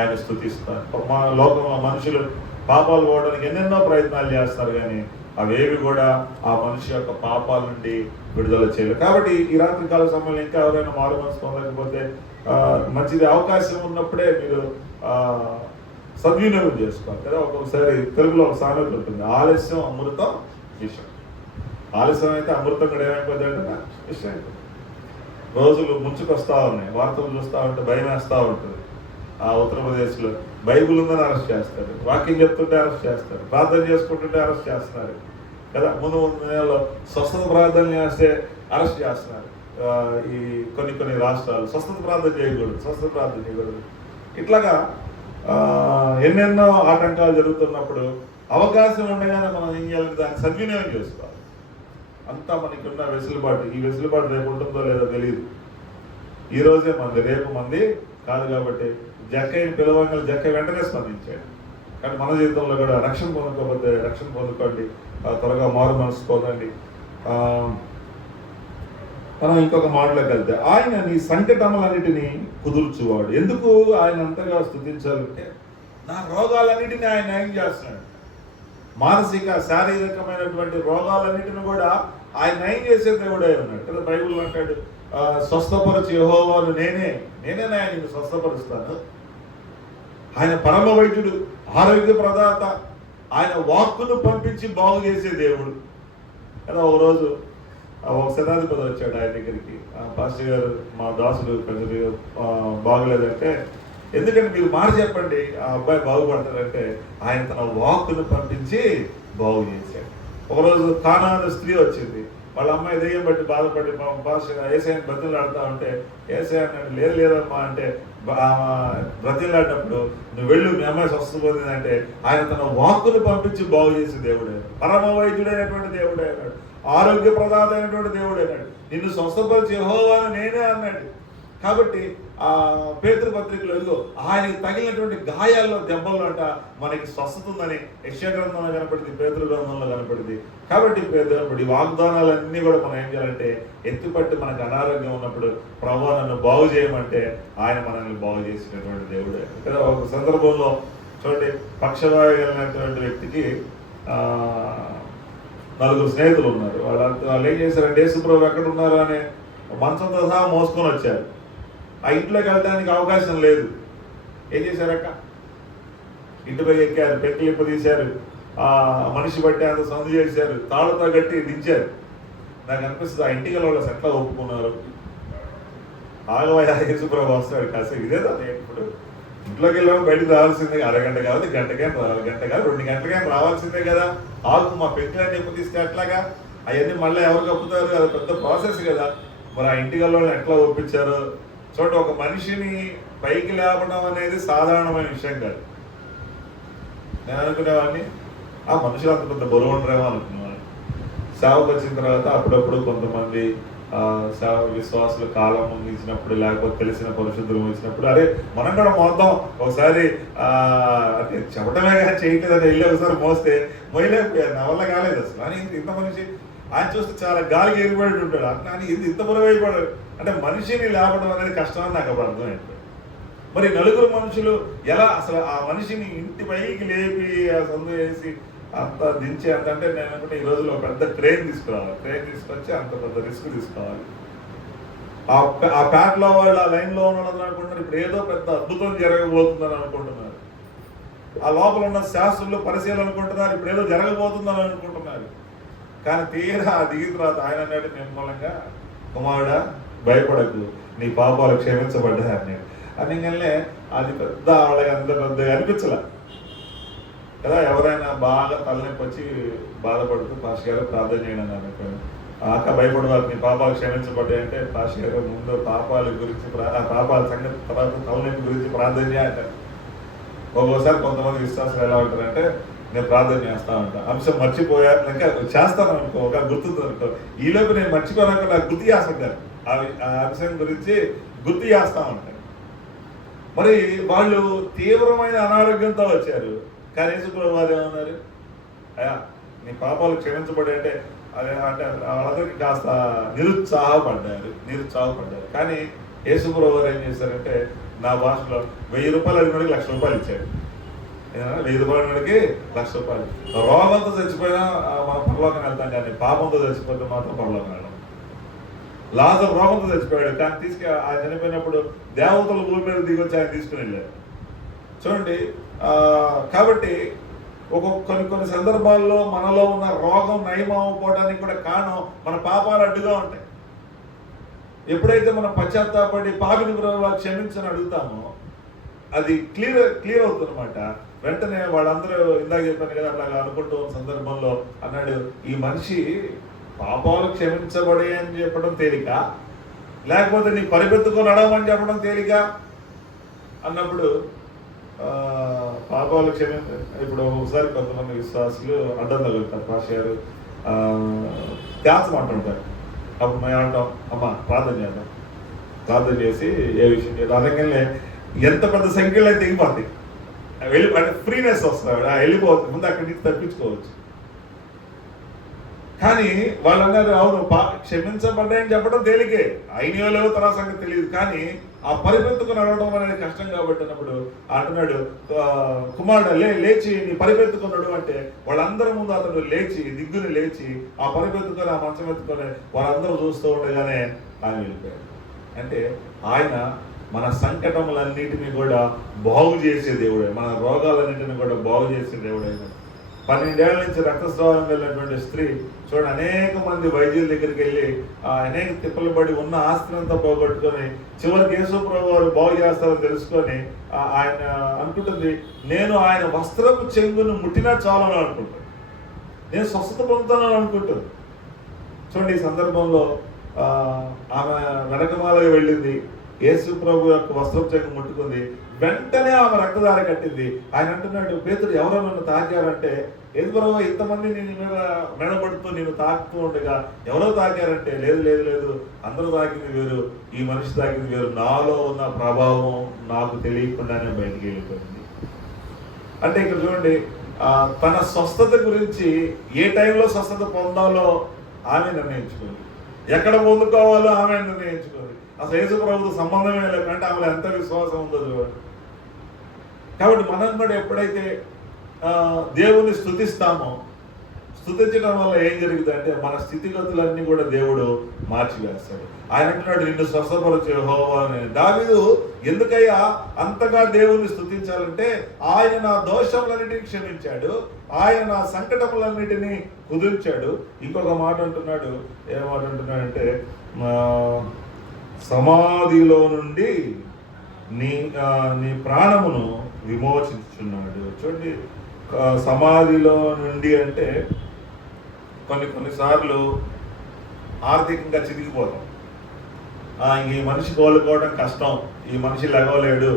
ఆయన స్తుతిస్తాను. మన లోకంలో మనుషులు పాపాలు పోవడానికి ఎన్నెన్నో ప్రయత్నాలు చేస్తారు కానీ అవేవి కూడా ఆ మనిషి యొక్క పాపాల నుండి విడుదల చేయలేదు. కాబట్టి ఈ రాత్రి కాల సమయంలో ఇంకా ఎవరైనా మారు మనసు పొందకపోతే మంచిది, అవకాశం ఉన్నప్పుడే మీరు సద్వినియోగం చేసుకోవాలి కదా. ఒక్కొక్కసారి తెలుగులో ఒక సామెత ఉంటుంది, ఆలస్యం అమృతం విషం. ఆలస్యం అయితే అమృతం కూడా ఏమైపోతుంది అంటే విషయం అయిపోతుంది. రోజులు ముంచుకొస్తా ఉన్నాయి, వార్తలు చూస్తూ ఉంటే భయం వేస్తూ ఉంటుంది. ఆ ఉత్తరప్రదేశ్లో బైబుల్ ఉందని అరెస్ట్ చేస్తారు, వాక్యం చెప్తుంటే అరెస్ట్ చేస్తారు, ప్రార్థన చేసుకుంటుంటే అరెస్ట్ చేస్తున్నారు కదా. ముందు నెలలో స్వస్థత ప్రార్థనలు చేస్తే అరెస్ట్ చేస్తున్నారు. ఈ కొన్ని రాష్ట్రాలు స్వస్థత ప్రార్థన చేయకూడదు. ఇట్లాగా ఎన్నెన్నో ఆటంకాలు జరుగుతున్నప్పుడు అవకాశం ఉండగానే మనం ఏం చేయాలంటే దాన్ని సద్వినియోగం చేసుకోవాలి. అంతా మనకున్న వెసులుబాటు, ఈ వెసులుబాటు రేపు ఉంటుందో లేదో తెలియదు. ఈ రోజే మంది, రేపు మంది కాదు. కాబట్టి జక్కయ్యని పిలవంగా జక్కయ్య వెంటనే స్పందించాడు. కానీ మన జీవితంలో కూడా రక్షణ పొందుకోకపోతే రక్షణ పొందుకోండి, త్వరగా మారు మనసు పొందండి. మనం ఇంకొక మాటలోకి వెళ్తే, ఆయన నీ సంకటములన్నిటినీ కుదుర్చువాడు. ఎందుకు ఆయన అంతగా స్తుతించాలంటే నా రోగాలన్నిటినీ ఆయన నయం చేస్తున్నాడు. మానసిక శారీరకమైనటువంటి రోగాలన్నిటిని కూడా ఆయన నయం చేసే దేవుడే ఉన్నాడు కదా. బైబిల్ అంటాడు, స్వస్థపరచు యెహోవాను నేనే నిన్ను స్వస్థపరుస్తాను. ఆయన పరమ వైద్యుడు, ఆరోగ్య ప్రదాత, ఆయన వాక్కును పంపించి బాగు చేసే దేవుడు కదా. ఒక రోజు ఒక శతాధిపతి వచ్చాడు ఆయన దగ్గరికి, పాస్టర్ గారు మా దాసుడు కొంచెం బాగలేదంటే, ఎందుకంటే మీరు మాట చెప్పండి ఆ అబ్బాయి బాగుపడతాడంటే, ఆయన తన వాక్కును పంపించి బాగు చేశాడు. ఒకరోజు కానాను స్త్రీ వచ్చింది, వాళ్ళ అమ్మాయి దెయ్యం బట్టి బాధపడి పాస్టర్ ఏసఐని బ్రతిలాడుతూ ఉంటే, ఏసఐ అన్నాడు లేదమ్మా అంటే, బ్రతిలాడినప్పుడు నువ్వు వెళ్ళు మీ అమ్మాయి స్వస్థ పొందిందంటే, ఆయన తన వాక్కును పంపించి బాగు చేసే దేవుడే, పరమ వైద్యుడైనటువంటి దేవుడే అన్నాడు, ఆరోగ్య ప్రదాత అయినటువంటి దేవుడు అన్నాడు, నిన్ను స్వస్థపరిచి యెహోవాను నేనే అన్నాడు. కాబట్టి ఆ పేతురు పత్రికలో ఇదిగో ఆయనకి తగిలినటువంటి గాయాల్లో దెబ్బల్లో అంట మనకి స్వస్థత ఉందని యెషయా గ్రంథంలో కనపడింది, పేతురు గ్రంథంలో కనపడింది. కాబట్టి ఈ వాగ్దానాలన్నీ కూడా మనం ఏం చేయాలంటే ఎత్తుపట్టి మనకు అనారోగ్యం ఉన్నప్పుడు ప్రభువా నన్ను బాగు చేయమంటే ఆయన మనల్ని బాగు చేసినటువంటి దేవుడే కదా. ఒక సందర్భంలో చూడండి, పక్షవాయుగలిగినటువంటి వ్యక్తికి 4 స్నేహితులు ఉన్నారు. వాళ్ళు ఏం చేశారంటే యేసుప్రభు ఎక్కడ ఉన్నారు అని మంచంతో సహా మోసుకొని వచ్చారు. ఆ ఇంట్లోకి వెళ్ళడానికి అవకాశం లేదు. ఏం చేశారక్క, ఇంటిపై ఎక్కారు, పెంకులింపు తీశారు, ఆ మనిషి బట్టి అంత సందు చేశారు, తాళ్ళతో గట్టి దించారు. నాకు అనిపిస్తుంది ఆ ఇంటికి వాళ్ళు ఎట్లా ఒప్పుకున్నారు. ఆగవయ్యా యేసుప్రభు వస్తాడు కాసేపు, ఇదేదా ఇప్పుడు ఇంట్లోకి వెళ్ళాము, బయటకు రావాల్సిందే, అరగంట కాదు, గంటకైనా రావాలి, గంట కాదు 2 గంటలకైనా రావాల్సిందే కదా. ఆకు మా పెంకులని ఎప్పుడు తీసుకు అట్లాగా అవన్నీ మళ్ళీ ఎవరు కప్పుతారు, అది పెద్ద ప్రాసెస్ కదా. మరి ఆ ఇంటికి వాళ్ళని ఎట్లా ఒప్పించారు చూడండి. ఒక మనిషిని పైకి లేపడం అనేది సాధారణమైన విషయం కాదు. నేను అనుకునేవాడిని ఆ మనుషులు అంత పెద్ద బరువు ఉండరేమో అనుకునేవాడిని. సేవకు వచ్చిన తర్వాత అప్పుడప్పుడు కొంతమంది సేవ విశ్వాసులు కాలం ముగించినప్పుడు, లేకపోతే తెలిసిన పరిశుద్ధులు వచ్చినప్పుడు, అరే మనం కూడా మోద్దాం ఒకసారి, అంటే చెప్పడమే కానీ చేయట్లేదని వెళ్ళి ఒకసారి మోస్తే మొయ్యలేకపోయారు, నా వల్ల కాలేదు అసలు. అని ఇంత మనిషి ఆయన చూస్తే చాలా గాలికి ఎగిరిపడి ఉంటాడు, అట్లా అని ఇంత బరువు అయిపోయాడు అంటే మనిషిని లేపడం అనేది కష్టం అని నాకు అప్పుడు అర్థమైంది. మరి 4 మనుషులు ఎలా అసలు ఆ మనిషిని ఇంటి పైకి లేపి సందు వేసి అంత దించి అంటే నేను అనుకుంటే ఈ రోజుల్లో పెద్ద ట్రైన్ తీసుకురావాలి, ట్రైన్ తీసుకొచ్చి అంత పెద్ద రిస్క్ తీసుకోవాలి. ఆ ప్యాట్లో వాళ్ళు ఆ లైన్లో ఉన్నదని అనుకుంటున్నారు, ఇప్పుడు ఏదో పెద్ద అద్భుతం జరగబోతుందని అనుకుంటున్నారు. ఆ లోపల ఉన్న శాస్త్రులు పరిశీలన అనుకుంటున్నారు, ఇప్పుడు ఏదో జరగబోతుందని అనుకుంటున్నారు. కానీ తీరా దిగిన తర్వాత ఆయన అన్నాడు నిర్మూలంగా, కుమారుడా భయపడకు, నీ పాపాలు క్షమించబడ్డాయి అన్నాడు. అందుకనే అది పెద్ద వాళ్ళకి అంత పెద్దగా అనిపించలే కదా. ఎవరైనా బాగా తలనొప్పి వచ్చి బాధపడుతూ పాస్టర్ గారు ప్రార్థన చేయడం అనుకోండి, అక్క భయపడవాలి, నీ పాపాలు క్షమించబడ్డాయి అంటే పాస్టర్ గారు ముందు పాపాల గురించి పాపాల సంగతి తర్వాత తలనొప్పి గురించి ప్రార్థన చేయాలంటారు. ఒక్కోసారి కొంతమంది విశ్వాసాలు ఎలా ఉంటారంటే నేను ప్రార్థన చేస్తా ఉంటాను, అంశం మర్చిపోయా ఇంకా చేస్తాను అనుకో, ఒక గుర్తుంది అనుకో, ఈలోపు నేను మర్చిపోయాక నాకు గుర్తు చేస్తుంటాను, ఆ అంశం గురించి గుర్తు చేస్తా ఉంటాను. మరి వాళ్ళు తీవ్రమైన అనారోగ్యంతో వచ్చారు, కానీ యేసుప్రభు వారు ఏమన్నారు, అయ్యా నీ పాపాలు క్షమించబడి అంటే అదే అంటే వాళ్ళందరికీ కాస్త నిరుత్సాహపడ్డారు. కానీ యేసుప్రభు వారు ఏం చేశారంటే నా భాషలో 1000 రూపాయలు అడిగినడికి 1,00,000 రూపాయలు ఇచ్చాడు. 1000 రూపాయలు అడిగినడికి 1,00,000 రూపాయలు. రోగంతో చచ్చిపోయినా మనం పరలోకం వెళ్తాం, కానీ పాపంతో చచ్చిపోతే మాత్రం పరలోకం వెళ్ళాం. లాజరు రోగంతో చచ్చిపోయాడు, కానీ ఆయన చనిపోయినప్పుడు దేవతలు భూమి మీద దిగొచ్చి ఆయన తీసుకుని వెళ్ళారు. చూడండి, కాబట్టి కొన్ని సందర్భాల్లో మనలో ఉన్న రోగం నయం అవ్వకపోవడానికి కూడా కారణం మన పాపాలు అడ్డుగా ఉంటాయి. ఎప్పుడైతే మనం పశ్చాత్తాపడి పాపిని క్షమించని అడుగుతామో అది క్లియర్ అవుతుంది అనమాట. వెంటనే వాళ్ళందరూ ఇందాక చెప్పాను కదా, అట్లాగా అనుకుంటూ ఉన్న సందర్భంలో అన్నాడు, ఈ మనిషి పాపాలు క్షమించబడే అని చెప్పడం తేలిక, లేకపోతే నీ పరిపెత్తుకొని నడవమని చెప్పడం తేలిక అన్నప్పుడు పాపాలు ఇప్పుడు ఒకసారి కొంతమంది విశ్వాసులు అడ్డం తగులుతారు, పాస్టర్ గారు త్యాచమంటుంటారు. అప్పుడు మేము అంటాం, అమ్మ ప్రార్థన చేద్దాం, ప్రార్థన చేసి ఏ విషయం చేద్దాం అనగానే ఎంత పెద్ద సంఖ్యలో అయితే తెగిపోతాయి, అంటే ఫ్రీనెస్ వస్తుంది, వెళ్ళిపోవచ్చు, ముందు అక్కడి నుంచి తప్పించుకోవచ్చు. కానీ వాళ్ళు అన్నారు, అవును క్షమించబడ్డాయని చెప్పడం తేలికే, అయినయో లేవో తర్వాత సంగతి తెలియదు, కానీ ఆ పరిపెత్తుకు నడవడం అనేది కష్టం కాబట్టి అన్నప్పుడు అంటున్నాడు, కుమారుడు లేచి నీ పరిపెత్తుకున్నాడు అంటే వాళ్ళందరి ముందు అతడు లేచి దిగ్గుని లేచి ఆ పరిపెత్తుకొని ఆ మంచం ఎత్తుకొని వాళ్ళందరూ చూస్తూ ఉండగానే ఆయన వెళ్ళిపోయాడు. అంటే ఆయన మన సంకటములన్నిటినీ కూడా బాగు చేసే దేవుడే, మన రోగాలన్నింటినీ కూడా బాగు చేసే దేవుడే. 12 ఏళ్ల నుంచి రక్తస్రావం వెళ్ళినటువంటి స్త్రీ చూడండి, అనేక మంది వైద్యుల దగ్గరికి వెళ్ళి అనేక తిప్పలు పడి ఉన్న ఆస్తినంతా పోగొట్టుకొని చివరికి యేసుప్రభువు వారు బాగు చేస్తారని తెలుసుకొని ఆయన అనుకుంటుంది, నేను ఆయన వస్త్రపు చెంగును ముట్టినా చాలని అనుకుంటాను, నేను స్వస్థత పొందుతానని అనుకుంటుంది. చూడండి, ఈ సందర్భంలో ఆమె వెనకమాలగా వెళ్ళింది, యేసుప్రభు యొక్క వస్త్రపు చెంగు ముట్టుకుంది, వెంటనే ఆమె రక్తధార కట్టింది. ఆయన అంటున్నాడు, పేతురు ఎవరో నన్ను తాకారంటే, ఏది ప్రభు ఇంతమంది నేను మీద మెడబడుతూ నేను తాకుతూ ఉండగా ఎవరో తాకారంటే, లేదు లేదు లేదు, అందరూ తాకింది వేరు, ఈ మనిషి తాకింది వేరు, నాలో ఉన్న ప్రభావం నాకు తెలియకుండానే బయటికి వెళ్ళిపోయింది. అంటే ఇక్కడ చూడండి, తన స్వస్థత గురించి ఏ టైంలో స్వస్థత పొందాలో ఆమె నిర్ణయించుకుంది, ఎక్కడ పొందుకోవాలో ఆమె నిర్ణయించుకుంది. అసలు యేసు ప్రభుతో సంబంధమే లేకంటే ఆమెలో ఎంత విశ్వాసం ఉందో చూడండి. కాబట్టి మనం కూడా ఎప్పుడైతే దేవుని స్తుతిస్తామో, స్తుతించడం వల్ల ఏం జరుగుతుంది అంటే మన స్థితిగతులన్నీ కూడా దేవుడు మార్చివేస్తాడు. ఆయన అంటున్నాడు, నిన్ను స్వస్థపరచు యెహోవా అని. దావీదు ఎందుకయ్యా అంతగా దేవుని స్తుతించాలంటే, ఆయన నా దోషములన్నిటిని క్షమించాడు, ఆయన నా సంకటములన్నిటినీ కుదిర్చాడు. ఇంకొక మాట అంటున్నాడు, ఏ మాట అంటున్నాడంటే, సమాధిలో నుండి నీ ప్రాణమును విమోచించుచున్నాడు. చూడండి, సమాధిలో నుండి అంటే కొన్నిసార్లు ఆర్థికంగా చితికిపోతాం, ఈ మనిషి కోలుకోవడం కష్టం, ఈ మనిషి లెగవలేడు,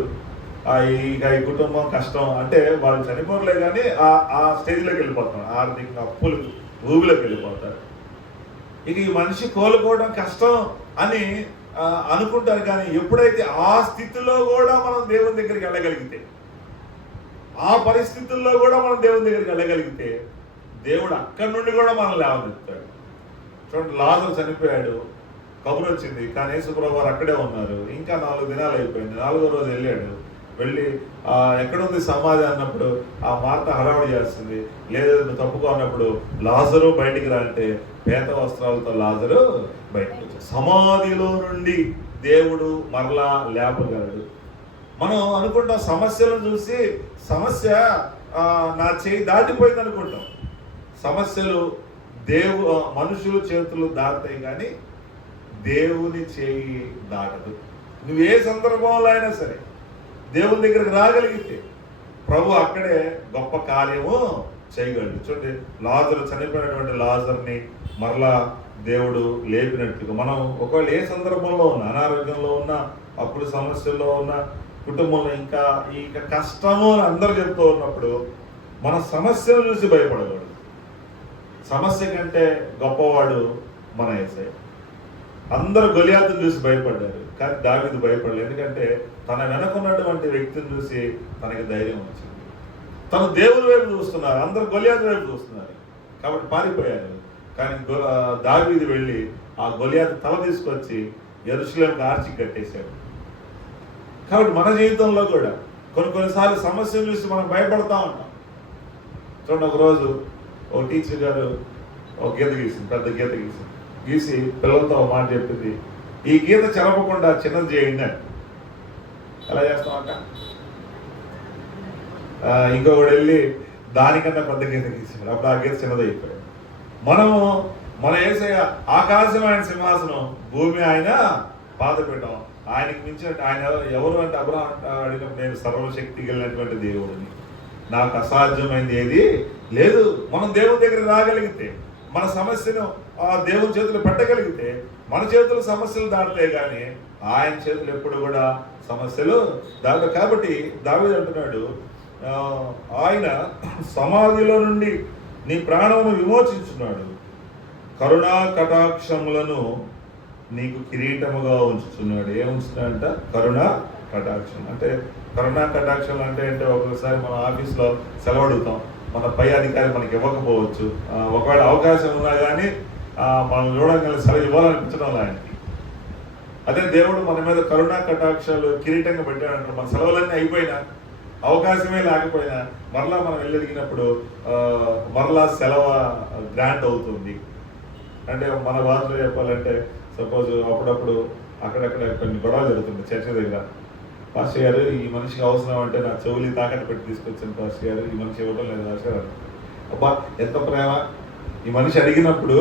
ఇక ఈ కుటుంబం కష్టం అంటే వాళ్ళు చనిపోలే కానీ ఆ స్టేజ్లోకి వెళ్ళిపోతాం, ఆర్థికంగా అప్పులు ఊబిలోకి వెళ్ళిపోతారు. ఇక ఈ మనిషి కోలుకోవడం కష్టం అని అనుకుంటారు, కానీ ఎప్పుడైతే ఆ స్థితిలో కూడా మనం దేవుని దగ్గరికి వెళ్ళగలిగితే, ఆ పరిస్థితుల్లో కూడా మనం దేవుని దగ్గరికి వెళ్ళగలిగితే దేవుడు అక్కడి నుండి కూడా మనం లేవనెత్తాడు. చూడండి, లాజరు చనిపోయాడు, కబురు వచ్చింది, కానీ యేసుప్రభువు వారు అక్కడే ఉన్నారు. ఇంకా 4 దినాలు అయిపోయింది. 4వ రోజు వెళ్ళాడు. వెళ్ళి ఎక్కడుంది సమాధి అన్నప్పుడు ఆ మార్త హడావుడి చేస్తుంది, లేదు నువ్వు తప్పుకో అన్నప్పుడు లాజరు బయటికి రా అంటే పేత వస్త్రాలతో లాజరు బయటకు వచ్చాడు. సమాధిలో నుండి దేవుడు మరలా లేపగలడు. మనం అనుకుంటాం సమస్యలను చూసి, సమస్య నా చేయి దాటిపోయింది అనుకుంటాం. సమస్యలు మనుషుల చేతులు దాటుతాయి కానీ దేవుని చేయి దాటదు. నువ్వే సందర్భంలో అయినా సరే దేవుని దగ్గరికి రాగలిగితే ప్రభు అక్కడే గొప్ప కార్యము చేయగలడు. చూడండి, లాజరు చనిపోయినటువంటి లాజర్ని మరలా దేవుడు లేపినట్టుగా మనం ఒకవేళ ఏ సందర్భంలో ఉన్నా, అనారోగ్యంలో ఉన్నా, అప్పుడు సమస్యల్లో ఉన్న, కుటుంబంలో ఇంకా కష్టము అని అందరూ చెప్తూ ఉన్నప్పుడు మన సమస్యను చూసి భయపడకూడదు. సమస్య కంటే గొప్పవాడు మన యేసయ్య. అందరూ గొలియాతును చూసి భయపడ్డారు, కానీ దావీదు భయపడలేదు. ఎందుకంటే తన వెనకున్నటువంటి వ్యక్తిని చూసి తనకి ధైర్యం వచ్చింది. తను దేవుని వైపు చూస్తున్నారు, అందరూ గొలియాతు వైపు చూస్తున్నారు కాబట్టి పారిపోయారు. కానీ దావీదు వెళ్ళి ఆ గొలియాతు తల తీసుకొచ్చి యెరూషలేముకు ఆర్చి కట్టేశాడు. కాబట్టి మన జీవితంలో కూడా కొన్నిసార్లు సమస్యలు చూసి మనం భయపడతా ఉంటాం. చూడండి, ఒకరోజు ఓ టీచర్ గారు ఒక గీత గీసింది, పెద్ద గీత గీసి పిల్లలతో ఒక మాట చెప్పింది, ఈ గీత చెరపకుండా చిన్నది చేయండి అని. ఎలా చేస్తామంట? ఇంకొకటి వెళ్ళి దానికన్నా పెద్ద గీత గీసాడు, అప్పుడు ఆ గీత చిన్నది అయిపోయాడు. మన యేసయ్య ఆకాశం ఆయన సింహాసనం, భూమి ఆయన పాదపీఠం. ఆయనకి మించి ఆయన ఎవరు అంటే అబ్రహాం అడిగినప్పుడు నేను సర్వశక్తి కలిగినటువంటి దేవుడిని, నాకు అసాధ్యమైంది ఏది లేదు. మనం దేవుని దగ్గర రాగలిగితే, మన సమస్యను ఆ దేవుని చేతులు పెట్టగలిగితే మన చేతులు సమస్యలు దాటుతాయి, కానీ ఆయన చేతులు ఎప్పుడు కూడా సమస్యలు దాట. కాబట్టి దావీదు అంటున్నాడు, ఆయన సమాధిలో నుండి నీ ప్రాణమును విమోచించున్నాడు, కరుణా కటాక్షములను నీకు కిరీటముగా ఉంచుతున్నాడు. ఏముంచున్నాడంట? కరుణా కటాక్షం. అంటే కరుణా కటాక్షం అంటే ఒక్కొక్కసారి మన ఆఫీస్లో సెలవు అడుగుతాం, మన పై అధికారి మనకి ఇవ్వకపోవచ్చు, ఒకవేళ అవకాశం ఉన్నా కానీ మనం చూడగల సెలవు ఇవ్వాలనిపించడం ఆయనకి. అదే దేవుడు మన మీద కరుణా కటాక్షాలు కిరీటంగా పెట్టాడంటారు. మన సెలవులన్నీ అయిపోయినా, అవకాశమే లేకపోయినా మరలా మనం వెళ్ళి అడిగినప్పుడు మరలా సెలవు గ్రాంట్ అవుతుంది. అంటే మన భాషలో చెప్పాలంటే, సపోజ్ అప్పుడప్పుడు అక్కడక్కడ కొన్ని గొడవలు జరుగుతుంది చర్చ దగ్గర. పాస్టర్ గారు, ఈ మనిషికి అవసరం అంటే నా చెవులి తాకట్టు పెట్టి తీసుకొచ్చాను పాస్టర్ గారు, ఈ మనిషి ఇవ్వడం లేదు పాస్టర్ గారు. అబ్బా ఎంత ప్రేమ! ఈ మనిషి అడిగినప్పుడు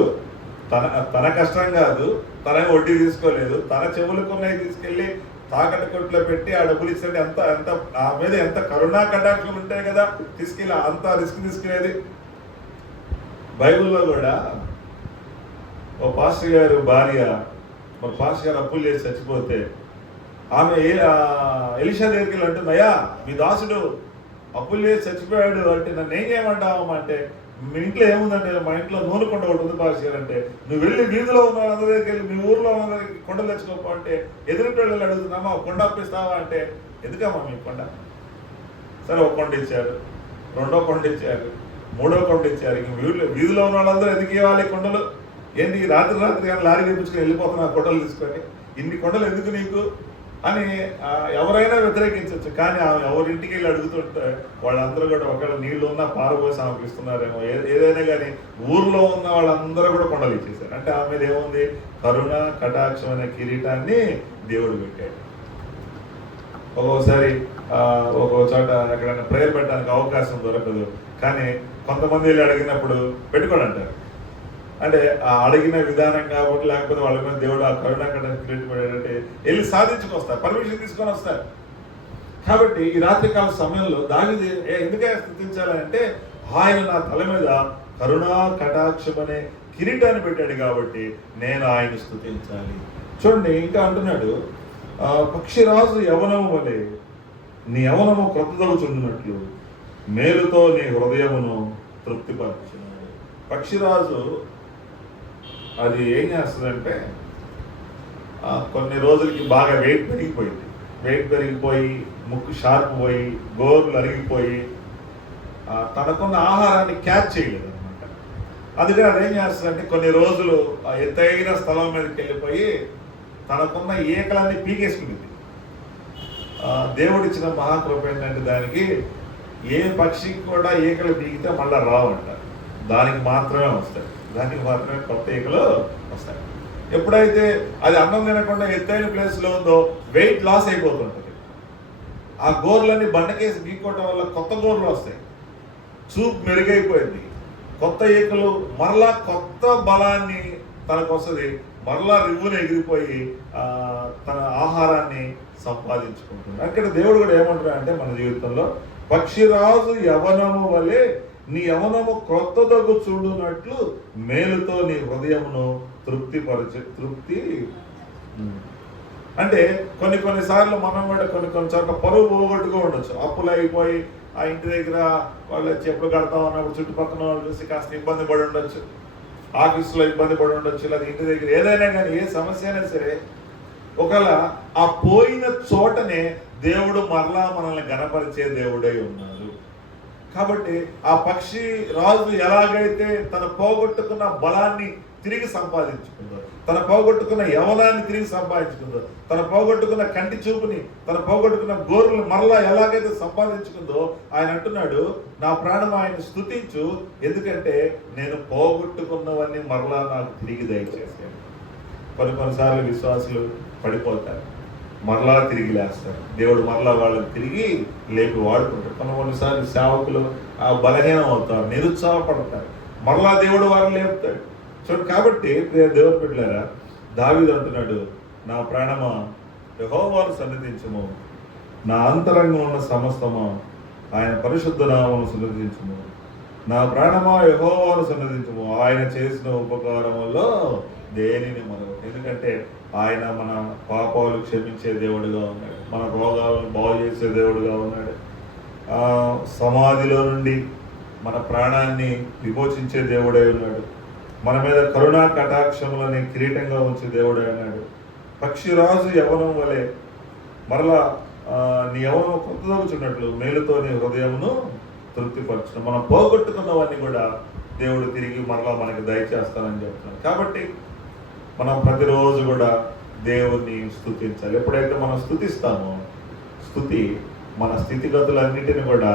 తన కష్టం కాదు, తన వడ్డీ తీసుకోలేదు, తన చెవులకున్నవి తీసుకెళ్ళి తాకట్టు కొట్లో పెట్టి ఆ డబ్బులు ఇస్తే ఎంత ఎంత ఆ మీద ఎంత కరుణా కటాక్షలు ఉంటాయి కదా, తీసుకెళ్ళి అంత రిస్క్ తీసుకునేది. బైబిల్లో కూడా ఓ పాస్టర్ గారు భార్య, మరి పాస్టర్ గారు అప్పులు చేసి చచ్చిపోతే ఆమె ఎలీషా దగ్గరికి వెళ్ళి అంటుంది, అయ్యా మీ దాసుడు అప్పులు చేసి చచ్చిపోయాడు అంటే నన్ను ఏం చేయమంటావమ్మా అంటే, మీ ఇంట్లో ఏముందంటే, మా ఇంట్లో నూనె కొండ ఒకటి ఉంది పాస్టర్ గారు అంటే, నువ్వు వెళ్ళి వీధిలో ఉన్న అందరి దగ్గరికి వెళ్ళి మీ ఊర్లో ఉన్న దగ్గరికి కొండలు తెచ్చుకోపో అంటే, ఎదురింటి వెళ్ళి అడుగుతున్నామా కొండ అప్పిస్తావా అంటే, ఎందుకమ్మా మీ కొండ? సరే ఒక కొండ ఇచ్చారు, రెండో కొండ ఇచ్చారు, మూడో కొండ ఇచ్చారు. ఇంక వీధిలో ఉన్న వాళ్ళందరూ ఎందుకు ఇవ్వాలి కొండలు? ఏంటి రాత్రి కానీ లారీ తెప్పించుకొని వెళ్ళిపోతున్నా కొండలు తీసుకొని, ఇన్ని కొండలు ఎందుకు నీకు అని ఎవరైనా వ్యతిరేకించవచ్చు. కానీ ఆమె ఎవరింటికి వెళ్ళి అడుగుతుంటే వాళ్ళందరూ కూడా ఒకవేళ నీళ్లు ఉన్నా పారబోసి ఆమెకు ఇస్తున్నారేమో, ఏదైనా కానీ ఊర్లో ఉన్న వాళ్ళందరూ కూడా కొండలు ఇచ్చేసారు. అంటే ఆమె మీద ఏముంది? కరుణ కటాక్షం అనే కిరీటాన్ని దేవుడు పెట్టాడు. ఒక్కొక్కసారి ఒక్కొక్క చోట ఎక్కడైనా ప్రేయర్ పెట్టడానికి అవకాశం దొరకదు, కానీ కొంతమంది వెళ్ళి అడిగినప్పుడు పెట్టుకోండి అంటారు. అంటే ఆ అడిగిన విధానం కాబట్టి, లేకపోతే వాళ్ళ మీద దేవుడు ఆ కరుణా కటాక్షం పడేటంటే వెళ్ళి సాధించుకొస్తారు, పర్మిషన్ తీసుకొని వస్తారు. కాబట్టి ఈ రాత్రికాల సమయంలో దావీదు ఎందుకే స్తుతించాలంటే, ఆయన నా తల మీద కరుణా కటాక్షం అనే కిరీటాన్ని పెట్టాడు కాబట్టి నేను ఆయన స్తుతించాలి. చూడండి ఇంకా అంటున్నాడు, పక్షిరాజు యవనము వలె నీ యవనము క్రొత్తదవుచున్నట్లు మేలుతో నీ హృదయమును తృప్తిపరచున్నాడు. పక్షిరాజు అది ఏం చేస్తుందంటే, కొన్ని రోజులకి బాగా వెయిట్ పెరిగిపోయి ముక్కు షార్ప్ పోయి గోర్లు అరిగిపోయి తనకున్న ఆహారాన్ని క్యాచ్ చేయలేదు అనమాట. అందుకని అదేం చేస్తుందంటే కొన్ని రోజులు ఎత్తైన స్థలం మీదకి వెళ్ళిపోయి తనకున్న ఈకలన్నీ పీకేసుకుంటుంది. దేవుడిచ్చిన మహాకృప ఏంటంటే, దానికి ఏ పక్షికి కూడా ఈకలు పీకితే మళ్ళీ రావంట, దానికి మాత్రమే వస్తాయి, దానికి మాత్రమే కొత్త ఈకలు వస్తాయి. ఎప్పుడైతే అది అన్నం తినకుండా ఎత్తైన ప్లేస్లో ఉందో వెయిట్ లాస్ అయిపోతుంటుంది. ఆ గోర్లన్నీ బండకేసి గీక్కోవటం వల్ల కొత్త గోర్లు వస్తాయి, చూపు మెరుగైపోయింది, కొత్త ఈకలు మరలా కొత్త బలాన్ని తనకు వస్తుంది, మరలా రివ్వును ఎగిరిపోయి తన ఆహారాన్ని సంపాదించుకుంటుంది. అక్కడ దేవుడు కూడా ఏమంటున్నాడు అంటే, మన జీవితంలో పక్షిరాజు యవనము వలె నీ యవనము క్రొత్తదగు చూడునట్లు మేలుతో నీ హృదయమును తృప్తి అంటే కొన్నిసార్లు మనం కూడా కొన్ని చోట్ల పరువు పోగొట్టుగా ఉండొచ్చు. అప్పులు అయిపోయి ఆ ఇంటి దగ్గర వాళ్ళు చెప్పులు కడతా ఉన్నప్పుడు చుట్టుపక్కల వాళ్ళు చూసి కాస్త ఇబ్బంది పడి ఉండొచ్చు, ఆఫీసులో ఇబ్బంది పడి ఉండొచ్చు, లేదా ఇంటి దగ్గర ఏదైనా కానీ ఏ సమస్య అయినా సరే, ఒకవేళ ఆ పోయిన చోటనే దేవుడు మరలా మనల్ని గణపరిచే దేవుడై ఉన్నాడు. కాబట్టి ఆ పక్షి రాజు ఎలాగైతే తన పోగొట్టుకున్న బలాన్ని తిరిగి సంపాదించుకుందో, తన పోగొట్టుకున్న యవనాన్ని తిరిగి సంపాదించుకుందో, తన పోగొట్టుకున్న కంటి చూపుని, తన పోగొట్టుకున్న గోరులు మరలా ఎలాగైతే సంపాదించుకుందో, ఆయన అంటున్నాడు, నా ప్రాణం ఆయన స్తుతించు, ఎందుకంటే నేను పోగొట్టుకున్నవన్నీ మరలా నాకు తిరిగి దయచేసాను. కొన్నిసార్లు విశ్వాసులు పడిపోతారు, మరలా తిరిగి లేస్తారు, దేవుడు మరలా వాళ్ళని తిరిగి లేపి వాడుకుంటారు. కొన్నిసార్లు సేవకులు బలహీనం అవుతారు, నిరుత్సాహపడతారు, మరలా దేవుడు వారిని లేపుతాడు. చూడండి, కాబట్టి దేవుని బిడ్డలారా, దావీదు అంటున్నాడు, నా ప్రాణమా యెహోవాను సన్నిధించుము, నా అంతరంగం ఉన్న సమస్తమా ఆయన పరిశుద్ధ నామమును సన్నిధించుము, నా ప్రాణమా యెహోవాను సన్నిధించుము, ఆయన చేసిన ఉపకారములో దేనిని మనకు. ఎందుకంటే ఆయన మన పాపాలు క్షమించే దేవుడిగా ఉన్నాడు, మన రోగాలను బాగు చేసే దేవుడిగా ఉన్నాడు, సమాధిలో నుండి మన ప్రాణాన్ని విమోచించే దేవుడై ఉన్నాడు, మన మీద కరుణా కటాక్షములని కిరీటంగా ఉంచే దేవుడై ఉన్నాడు. పక్షిరాజు యవనం వలె మరలా నీ యవనం కొత్తదవుచున్నట్లు మేలుతో నీ హృదయమును తృప్తిపరచడం, మనం పోగొట్టుకున్నవన్నీ కూడా దేవుడు తిరిగి మరలా మనకి దయచేస్తానని చెప్తున్నాడు. కాబట్టి మనం ప్రతిరోజు కూడా దేవుణ్ణి స్తుతించాలి. ఎప్పుడైతే మనం స్తుతిస్తామో స్తుతి మన స్థితిగతులన్నిటిని కూడా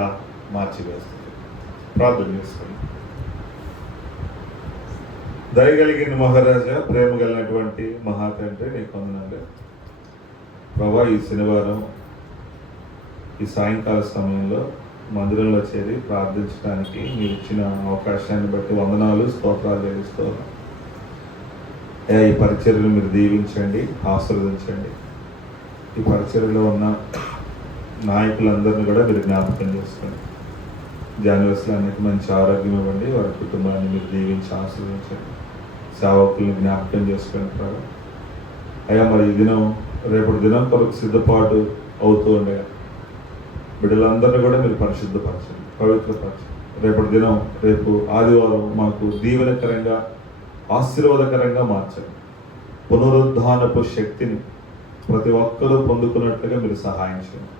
మార్చివేస్తుంది. ప్రార్థన చేసుకోండి. దయగలిగిన మహారాజా, ప్రేమ కలిగినటువంటి మహాతండ్రి, నీకు వందనాలు ప్రభా. ఈ శనివారం ఈ సాయంకాల సమయంలో మందిరంలో చేరి ప్రార్థించడానికి మీరు ఇచ్చిన అవకాశాన్ని బట్టి వందనాలు, స్తోత్రాలు చెల్లిస్తూ ఉన్నాం. ఈ పరిచర్యను మీరు దీవించండి, ఆశీర్వదించండి. ఈ పరిచర్యలో ఉన్న నాయకులందరినీ కూడా మీరు జ్ఞాపకం చేసుకోండి. జాన్యువస్లో అన్నిటి మంచి ఆరోగ్యం ఇవ్వండి, వారి కుటుంబాన్ని మీరు దీవించి ఆశీర్వదించండి. సేవకులను జ్ఞాపకం చేసుకోండి ప్రభు. అయ్యా, మరి ఈ దినం రేపటి దినం కొరకు సిద్ధపాటు అవుతూ ఉండగా బిడ్డలందరినీ కూడా మీరు పరిశుద్ధపరచండి, పవిత్రపరచండి. రేపటి దినం, రేపు ఆదివారం మాకు దీవెనకరంగా, ఆశీర్వాదకరంగా మార్చండి. పునరుద్ధానపు శక్తిని ప్రతి ఒక్కరూ పొందుకున్నట్లుగా మీరు సహాయం చేయండి.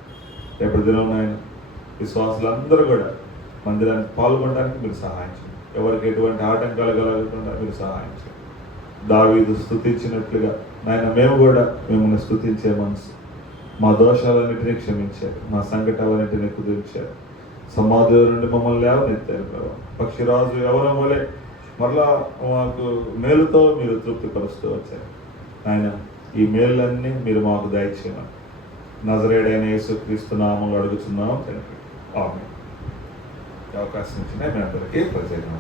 రేపటి దినం నాయన విశ్వాసులందరూ కూడా మందిరానికి పాల్గొనడానికి మీరు సహాయం చేయండి. ఎవరికి ఎటువంటి ఆటంకాలు కలగకుండా మీరు సహాయం చేయండి. దావీదు స్తుతించినట్లుగా నాయన మేము కూడా మిమ్మల్ని స్తుతించే మనసు, మా దోషాలన్నింటినీ క్షమించారు, మా సంకటాలన్నింటినీ కుదిర్చారు, సమాధుల నుండి మమ్మల్ని లేవనెత్తారు ప్రభావ. పక్షిరాజు ఎవరో వలె మరలా మాకు మేలుతో మీరు తృప్తిపరుస్తూ వచ్చారు. ఆయన ఈ మేళ్ళన్నీ మీరు మాకు దయచేయమని నజరేయుడైన యేసుక్రీస్తు నామములో అడుగుచున్నాం తండ్రి. ఆమేన్. అవకాశం ఇచ్చిన మీ అందరికీ ప్రత్యేకంగా